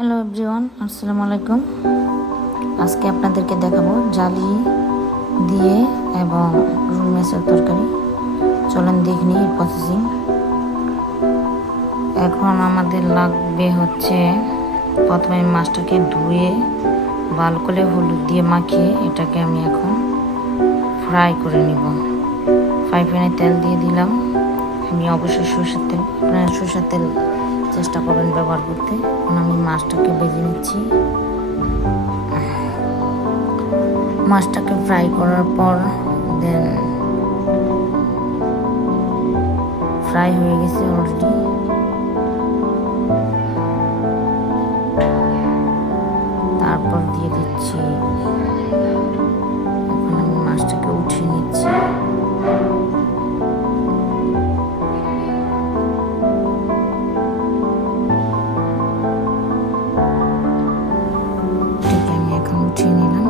Hello everyone, আসসালামু আলাইকুম। আজকে আপনাদেরকে দেখাবো জালি দিয়ে এবং রুই মাছের তরকারি। চলেন দেখে নিই প্রসেসিং। এখন আমাদের লাগবে হচ্ছে প্রথমে মাছটাকে ধুয়ে ভালো করে হলুদ দিয়ে মাখিয়ে এটাকে আমি এখন ফ্রাই করে নিব। ফ্রাই প্যানে তেল দিয়ে দিলাম। আমি অবশ্যই সরষের তেল, আপনারা সরষের তেল চেষ্টা করবেন ব্যবহার করতে। এখন আমি মাছটাকে ভেজে নিচ্ছি। মাছটাকে ফ্রাই করার পর দেন ফ্রাই হয়ে গেছে অলরেডি। তারপর দিয়ে দিচ্ছি, এখন আমি মাছটাকে উঠিয়ে নিচ্ছি। উঠিয়ে নিলাম।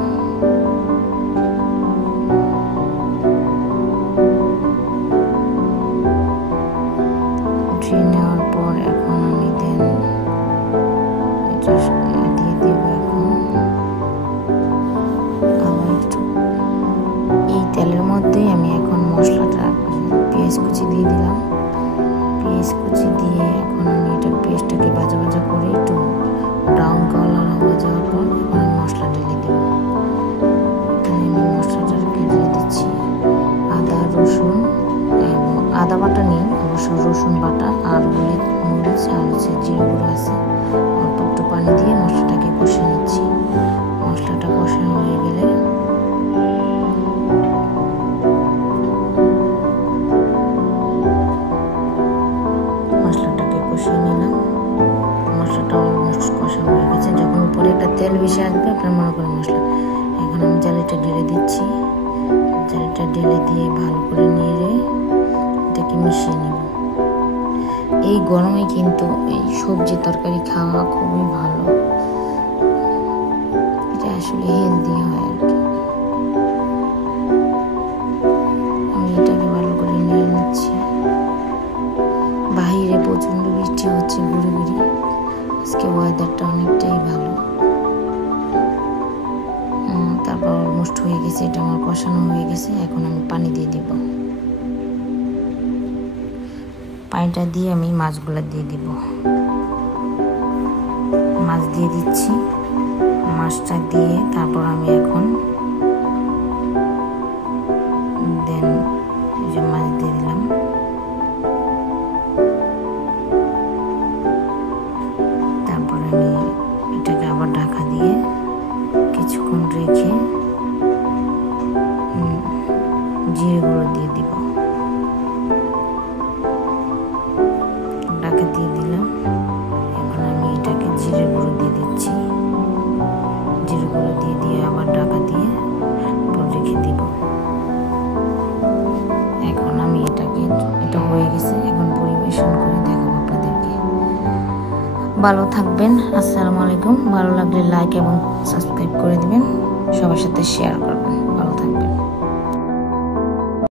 উঠিয়ে নেওয়ার পর এখন আমি দেন এটা দিয়ে দেব। এখন আবার একটু এই তেলের মধ্যে আমি এখন মশলাটা পেঁয়াজ কুচি দিয়ে দিলাম। পেঁয়াজ কুচি দিয়ে এখন আমি এটা পেঁয়াজটাকে ভাজা ভাজা করে একটু ব্রাউন কালার হয়ে যাওয়ার পর এখন আমি মশলা ঢেলে দেব। এখানে আমি মশলাটাকে দিয়ে দিচ্ছি আদা রসুন এবং আদা বাটা নেই, অবশ্য রসুন বাটা আর হলুদ মরিচ আর হচ্ছে জিরে গুঁড়ো আছে। অল্প একটু পানি দিয়ে মশলাটাকে কষে নিচ্ছি। মশলাটা কষানো হয়ে গেলে মশলাটাকে কষিয়ে নিলাম। মশলাটা অলমোস্ট কষা হয়ে গেছে। যখন উপরে একটা তেল বেশি আসবে আপনার মনে করেন মশলা, এখন আমি জালিটা ঢেলে দিচ্ছি। জালিটা ঢেলে দিয়ে ভালো করে নেড়ে এটাকে মিশিয়ে নেব। এই গরমে কিন্তু এই সবজি তরকারি খাওয়া খুবই ভালো, এটা আসলে হেলদি হয় আর কি। আমি এটাকে ভালো করে নেড়ে নিচ্ছি। বাহিরে প্রচন্ড বৃষ্টি হচ্ছে, ঘুরে ঘুরে। আজকে ওয়েদারটা অনেকটাই ভালো। তারপর অলমোস্ট হয়ে গেছে, এটা আমার কষানো হয়ে গেছে। এখন আমি পানি দিয়ে দিব। পানিটা দিয়ে আমি মাছগুলো দিয়ে দিব। মাছ দিয়ে দিচ্ছি। মাছটা দিয়ে তারপর আমি এখন দেন এই যে মাছ দিয়ে দিলাম। তারপর আমি এটাকে আবার ঢাকা দিয়ে কিছুক্ষণ রেখে জিরে গুঁড়ো দিয়ে দিব। ঢাকা দিয়ে দিলাম। এখন আমি এটাকে জিরে গুঁড়ো দিয়ে দিচ্ছি। জিরে গুঁড়ো দিয়ে আবার ঢাকা দিয়ে রেখে দিব। এখন আমি এটা হয়ে গেছে। এখন পরিবেশন করে দেখাবো আপনাদেরকে। ভালো থাকবেন। আসসালামু আলাইকুম। ভালো লাগলে লাইক এবং সাবস্ক্রাইব করে দিবেন, সবার সাথে শেয়ার করবেন।